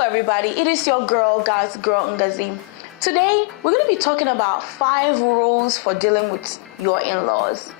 everybody, it is your girl, God's girl Ngozi. Today, we're going to be talking about 5 rules for dealing with your in-laws.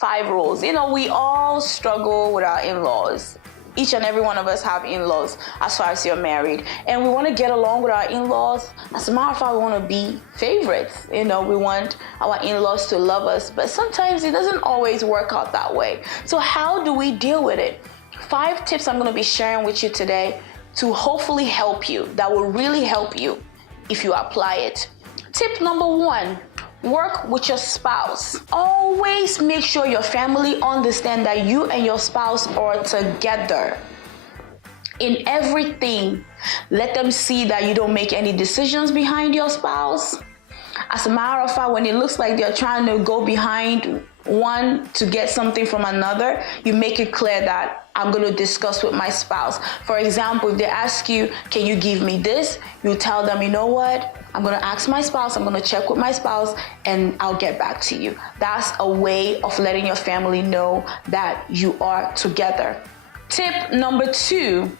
5 rules. You know, we all struggle with our in-laws. Each and every one of us have in-laws as far as you're married. And we want to get along with our in-laws. As a matter of fact, we want to be favorites. You know, we want our in-laws to love us. But sometimes it doesn't always work out that way. So how do we deal with it? 5 tips I'm going to be sharing with you today to hopefully help you. That will really help you if you apply it. Tip number 1. Work with your spouse. Always make sure your family understand that you and your spouse are together in everything. Let them see that you don't make any decisions behind your spouse. As a matter of fact, when it looks like they're trying to go behind one to get something from another, you make it clear that I'm going to discuss with my spouse. For example, if they ask you, can you give me this? You tell them, you know what? I'm going to ask my spouse, I'm going to check with my spouse, and I'll get back to you. That's a way of letting your family know that you are together. Tip number 2,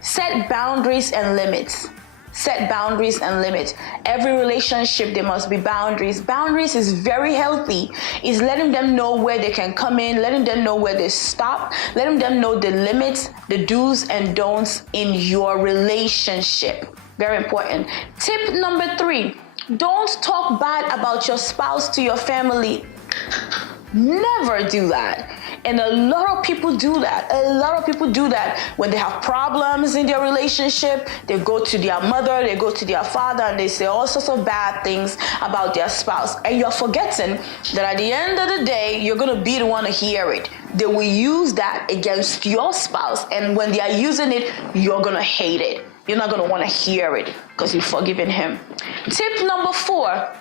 set boundaries and limits. Set boundaries and limits. Every relationship, there must be boundaries. Boundaries is very healthy. It's letting them know where they can come in, letting them know where they stop, letting them know the limits, the do's and don'ts in your relationship. Very important. Tip number 3, don't talk bad about your spouse to your family. Never do that. And a lot of people do that. A lot of people do that when they have problems in their relationship. They go to their mother, they go to their father, and they say all sorts of bad things about their spouse. And you're forgetting that at the end of the day, you're going to be the one to hear it. They will use that against your spouse. And when they are using it, you're going to hate it. You're not going to want to hear it because you've forgiven him. Tip number 4,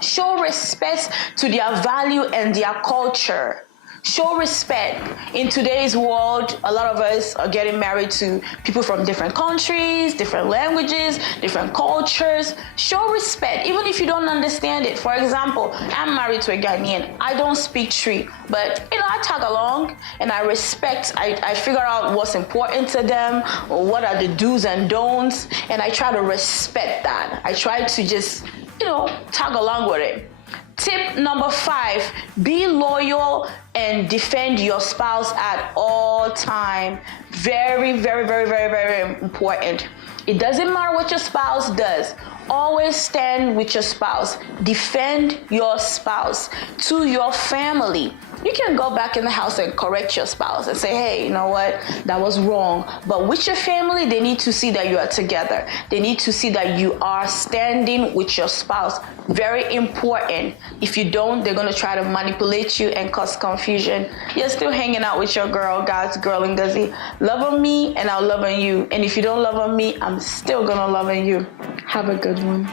show respect to their value and their culture. Show respect. In today's world, a lot of us are getting married to people from different countries, different languages, different cultures. Show respect, even if you don't understand it. For example, I'm married to a Ghanaian. I don't speak Twi, but I tag along and I respect. I figure out what's important to them, or what are the do's and don'ts, and I try to respect that. I try to just, tag along with it. Tip number 5, be loyal and defend your spouse at all time. Very, very, very, very, very important. It doesn't matter what your spouse does. Always stand with your spouse. Defend your spouse to your family. You can go back in the house and correct your spouse and say, hey, you know what? That was wrong. But with your family, they need to see that you are together. They need to see that you are standing with your spouse. Very important. If you don't, they're going to try to manipulate you and cause confusion. You're still hanging out with your girl, God's girl Ngozi. Love on me and I'll love on you. And if you don't love on me, I'm still going to love on you. Have a good one.